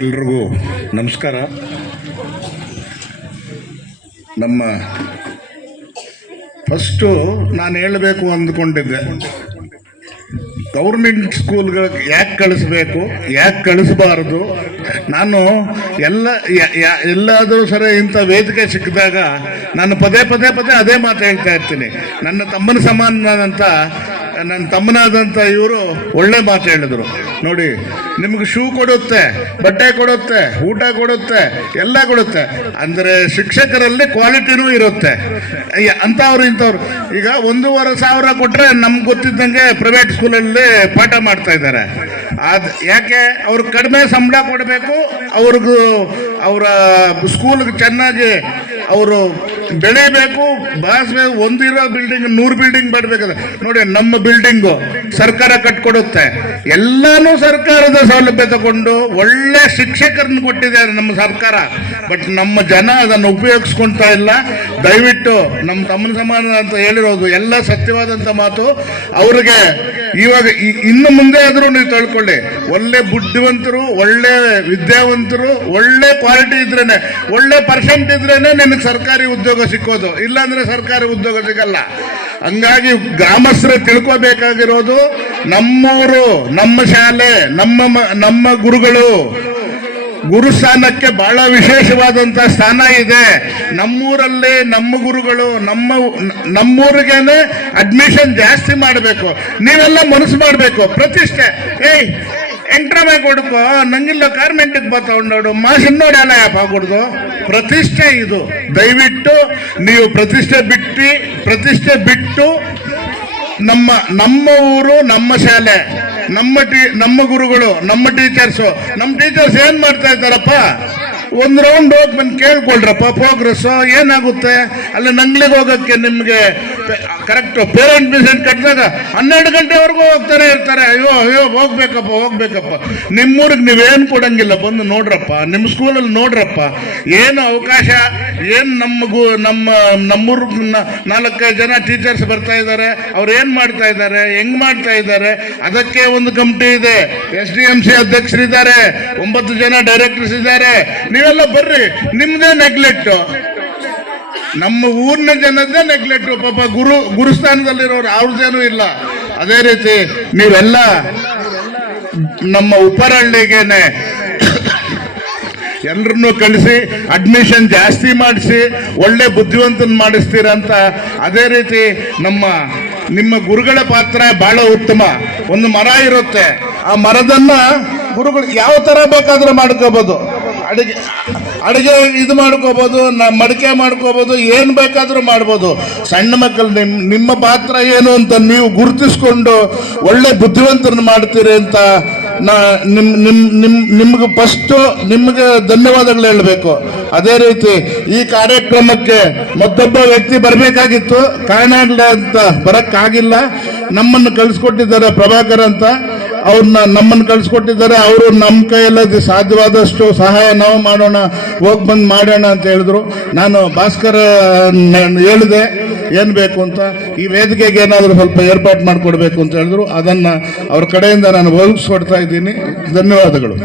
ಎಲ್ರಿಗೂ ನಮಸ್ಕಾರ. ನಮ್ಮ ಫಸ್ಟು ನಾನು ಹೇಳಬೇಕು ಅಂದ್ಕೊಂಡಿದ್ದೆ. ಗೌರ್ಮೆಂಟ್ ಸ್ಕೂಲ್ಗಳಿಗೆ ಯಾಕೆ ಕಳಿಸ್ಬೇಕು, ಯಾಕೆ ಕಳಿಸ್ಬಾರ್ದು? ನಾನು ಎಲ್ಲ ಎಲ್ಲಾದರೂ ಸರಿ ಇಂಥ ವೇದಿಕೆ ಸಿಕ್ಕಿದಾಗ ನಾನು ಪದೇ ಪದೇ ಪದೇ ಅದೇ ಮಾತು ಹೇಳ್ತಾ ಇರ್ತೀನಿ. ನನ್ನ ತಮ್ಮನ ಸಮಾನನಾದಂಥ ನನ್ನ ತಮ್ಮನಾದಂಥ ಇವರು ಒಳ್ಳೆ ಮಾತು ಹೇಳಿದ್ರು. ನೋಡಿ, ನಿಮ್ಗೆ ಶೂ ಕೊಡುತ್ತೆ, ಬಟ್ಟೆ ಕೊಡುತ್ತೆ, ಊಟ ಕೊಡುತ್ತೆ, ಎಲ್ಲ ಕೊಡುತ್ತೆ. ಅಂದರೆ ಶಿಕ್ಷಕರಲ್ಲಿ ಕ್ವಾಲಿಟಿನೂ ಇರುತ್ತೆ. ಅಂಥವ್ರು ಇಂಥವ್ರು. ಈಗ ಒಂದೂವರೆ ಸಾವಿರ ಕೊಟ್ಟರೆ ನಮ್ಗೆ ಗೊತ್ತಿದ್ದಂಗೆ ಪ್ರೈವೇಟ್ ಸ್ಕೂಲಲ್ಲಿ ಪಾಠ ಮಾಡ್ತಾ ಇದ್ದಾರೆ. ಅದು ಯಾಕೆ? ಅವ್ರಿಗೆ ಕಡಿಮೆ ಸಂಬಳ ಕೊಡಬೇಕು, ಅವ್ರಿಗೂ ಅವರ ಸ್ಕೂಲ್ಗೆ ಚೆನ್ನಾಗಿ ಅವರು ಬೆಳಿಬೇಕು ಬಾಸ್ಬೇಕು ಒಂದಿರೋ ಬಿಲ್ಡಿಂಗ್ ನೂರು ಬಿಲ್ಡಿಂಗ್ ಮಾಡಬೇಕಾದ್ರೆ ನೋಡಿ, ನಮ್ಮ ಬಿಲ್ಡಿಂಗು ಸರ್ಕಾರ ಕಟ್ಕೊಡುತ್ತೆ. ಎಲ್ಲಾನು ಸರ್ಕಾರದ ಸೌಲಭ್ಯ ತಗೊಂಡು ಒಳ್ಳೆ ಶಿಕ್ಷಕರನ್ನ ಕೊಟ್ಟಿದೆ ನಮ್ಮ ಸರ್ಕಾರ. ಬಟ್ ನಮ್ಮ ಜನ ಅದನ್ನು ಉಪಯೋಗಿಸ್ಕೊಳ್ತಾ ಇಲ್ಲ. ದಯವಿಟ್ಟು ನಮ್ಮ ತಮ್ಮನ ಸಮಾನ ಅಂತ ಹೇಳಿರೋದು ಎಲ್ಲ ಸತ್ಯವಾದಂಥ ಮಾತು. ಅವ್ರಿಗೆ ಇವಾಗ ಇನ್ನು ಮುಂದೆ ಆದರೂ ನೀವು ತಳ್ಕೊಳ್ಳಿ. ಒಳ್ಳೆ ಬುದ್ಧಿವಂತರು, ಒಳ್ಳೆ ವಿದ್ಯಾವಂತರು, ಒಳ್ಳೆ ಕ್ವಾಲಿಟಿ ಇದ್ರೇನೆ, ಒಳ್ಳೆ ಪರ್ಸೆಂಟ್ ಇದ್ರೇನೆ ನಿಮಗೆ ಸರ್ಕಾರಿ ಉದ್ಯೋಗ ಸಿಕ್ಕೋದು. ಇಲ್ಲಾಂದ್ರೆ ಸರ್ಕಾರಿ ಉದ್ಯೋಗ ಸಿಗಲ್ಲ. ಹಂಗಾಗಿ ಗ್ರಾಮಸ್ಥರು ತಿಳ್ಕೋಬೇಕಾಗಿರೋದು ನಮ್ಮೂರು ನಮ್ಮ ಶಾಲೆ, ನಮ್ಮ ನಮ್ಮ ಗುರುಗಳು ಗುರುಸ್ಥಾನಕ್ಕೆ ಬಹಳ ವಿಶೇಷವಾದಂತ ಸ್ಥಾನ ಇದೆ. ನಮ್ಮೂರಲ್ಲಿ ನಮ್ಮ ಗುರುಗಳು, ನಮ್ಮ ನಮ್ಮೂರಿಗೇನೆ ಅಡ್ಮಿಷನ್ ಜಾಸ್ತಿ ಮಾಡಬೇಕು. ನೀವೆಲ್ಲ ಮನಸ್ಸು ಮಾಡಬೇಕು, ಪ್ರತಿಷ್ಠೆ. ಏಯ್, ಎಂಟ್ರಮೆ ಕೊಡುಕೋ, ನಂಗಿಲ್ಲ ಕಾರ್ಮೆಂಟಿಗೆ ಬಾ ತಗೊಂಡೋಡು. ಮಾಸಿನ ನೋಡಿ ಅಲ್ಲ ಯಾಪ್ ಕೊಡ್ದು ಪ್ರತಿಷ್ಠೆ ಇದು. ದಯವಿಟ್ಟು ನೀವು ಪ್ರತಿಷ್ಠೆ ಬಿಟ್ಟು ಪ್ರತಿಷ್ಠೆ ಬಿಟ್ಟು ನಮ್ಮ ನಮ್ಮ ಊರು, ನಮ್ಮ ಶಾಲೆ. ನಮ್ಮ ಟೀ, ನಮ್ಮ ಗುರುಗಳು, ನಮ್ಮ ಟೀಚರ್ಸು ನಮ್ಮ ಟೀಚರ್ಸ್ ಏನ್ ಮಾಡ್ತಾ ಇದ್ದಾರಪ್ಪ? ಒಂದು ರೌಂಡ್ ಹೋಗಿ ಬಂದು ಕೇಳ್ಕೊಳ್ರಪ್ಪ ಪ್ರೋಗ್ರೆಸ್ ಏನಾಗುತ್ತೆ? ಅಲ್ಲಿ ನಂಗ್ಲಿಗೆ ಹೋಗಕ್ಕೆ ನಿಮಗೆ ಕರೆಕ್ಟ್ ಪೇರೆಂಟ್ ಮಿಷನ್ ಕಟ್ಟಿದಾಗ ಹನ್ನೆರಡು ಗಂಟೆವರೆಗೂ ಹೋಗ್ತಾರೆ ಇರ್ತಾರೆ. ಅಯ್ಯೋ ಅಯ್ಯೋ, ಹೋಗ್ಬೇಕಪ್ಪ ಹೋಗ್ಬೇಕಪ್ಪ. ನಿಮ್ಮೂರಿಗೆ ನೀವೇನು ಕೊಡಂಗಿಲ್ಲ, ಬಂದು ನೋಡ್ರಪ್ಪ. ನಿಮ್ಮ ಸ್ಕೂಲಲ್ಲಿ ನೋಡ್ರಪ್ಪ. ಏನು ಅವಕಾಶ, ಏನು ನಮಗೂ ನಮ್ಮ, ನಮ್ಮೂರ್ ನಾಲ್ಕೈದು ಜನ ಟೀಚರ್ಸ್ ಬರ್ತಾ ಇದ್ದಾರೆ. ಅವ್ರು ಏನು ಮಾಡ್ತಾ ಇದ್ದಾರೆ, ಹೆಂಗ್ ಮಾಡ್ತಾ ಇದ್ದಾರೆ, ಅದಕ್ಕೆ ಒಂದು ಕಮಿಟಿ ಇದೆ. ಎಸ್ ಡಿ ಎಂ ಸಿ ಅಧ್ಯಕ್ಷರಿದ್ದಾರೆ, ಒಂಬತ್ತು ಜನ ಡೈರೆಕ್ಟರ್ಸ್ ಇದ್ದಾರೆ. ನೀವೆಲ್ಲ ಬರ್ರಿ ನಿಮ್ಮದೇ ನೆಗ್ಲೆಕ್ಟ್ ನಮ್ಮ ಊರಿನ ಜನದ್ದೇ ನೆಗ್ಲೆಕ್ಟ್ ಪಾಪ ಗುರು, ಗುರುಸ್ಥಾನದಲ್ಲಿರೋರು ಅವ್ರದ್ದೇನೂ ಇಲ್ಲ. ಅದೇ ರೀತಿ ನೀವೆಲ್ಲ ನಮ್ಮ ಉಪರಳ್ಳಿಗೆನೆ ಎಲ್ಲರನ್ನೂ ಕಳಿಸಿ ಅಡ್ಮಿಷನ್ ಜಾಸ್ತಿ ಮಾಡಿಸಿ, ಒಳ್ಳೆ ಬುದ್ಧಿವಂತನ ಮಾಡಿಸ್ತೀರಂತ ಅದೇ ರೀತಿ ನಮ್ಮ, ನಿಮ್ಮ ಗುರುಗಳ ಪಾತ್ರ ಬಹಳ ಉತ್ತಮ. ಒಂದು ಮರ ಇರುತ್ತೆ. ಆ ಮರದನ್ನ ಗುರುಗಳು ಯಾವ ತರ ಬೇಕಾದ್ರೂ ಮಾಡ್ಕೋಬಹುದು ಅಡಿಗೆ ಅಡಿಗೆ ಇದು ಮಾಡ್ಕೋಬೋದು, ನಾ ಮಡಿಕೆ ಮಾಡ್ಕೋಬೋದು, ಏನು ಬೇಕಾದರೂ ಮಾಡ್ಬೋದು. ಸಣ್ಣ ಮಕ್ಕಳು ನಿಮ್ಮ ನಿಮ್ಮ ಪಾತ್ರ ಏನು ಅಂತ ನೀವು ಗುರುತಿಸ್ಕೊಂಡು ಒಳ್ಳೆ ಬುದ್ಧಿವಂತರನ್ನ ಮಾಡ್ತೀರಿ ಅಂತ ನಾ ನಿಮ್ ನಿಮ್ ನಿಮ್, ನಿಮ್ಗೆ ಫಸ್ಟು ನಿಮಗೆ ಧನ್ಯವಾದಗಳು ಹೇಳಬೇಕು. ಅದೇ ರೀತಿ ಈ ಕಾರ್ಯಕ್ರಮಕ್ಕೆ ಮತ್ತೊಬ್ಬ ವ್ಯಕ್ತಿ ಬರಬೇಕಾಗಿತ್ತು. ಕಾರಣ ಅಂತ ಬರೋಕ್ಕಾಗಿಲ್ಲ. ನಮ್ಮನ್ನು ಕಳಿಸ್ಕೊಟ್ಟಿದ್ದಾರೆ ಪ್ರಭಾಕರ್ ಅಂತ. ಅವ್ರನ್ನ ನಮ್ಮನ್ನು ಕಳಿಸ್ಕೊಟ್ಟಿದ್ದಾರೆ, ಅವರು ನಮ್ಮ ಕೈಯಲ್ಲಿ ಸಾಧ್ಯವಾದಷ್ಟು ಸಹಾಯ ನಾವು ಮಾಡೋಣ, ಹೋಗಿ ಬಂದು ಮಾಡೋಣ ಅಂತ ಹೇಳಿದ್ರು. ನಾನು ಭಾಸ್ಕರ್ ಹೇಳಿದೆ, ಏನು ಬೇಕು ಅಂತ. ಈ ವೇದಿಕೆಗೆ ಏನಾದರೂ ಸ್ವಲ್ಪ ಏರ್ಪಾಟ್ ಮಾಡಿಕೊಡ್ಬೇಕು ಅಂತ ಹೇಳಿದ್ರು. ಅದನ್ನು ಅವ್ರ ಕಡೆಯಿಂದ ನಾನು ಒದಗಿಸ್ಕೊಡ್ತಾ ಇದ್ದೀನಿ. ಧನ್ಯವಾದಗಳು.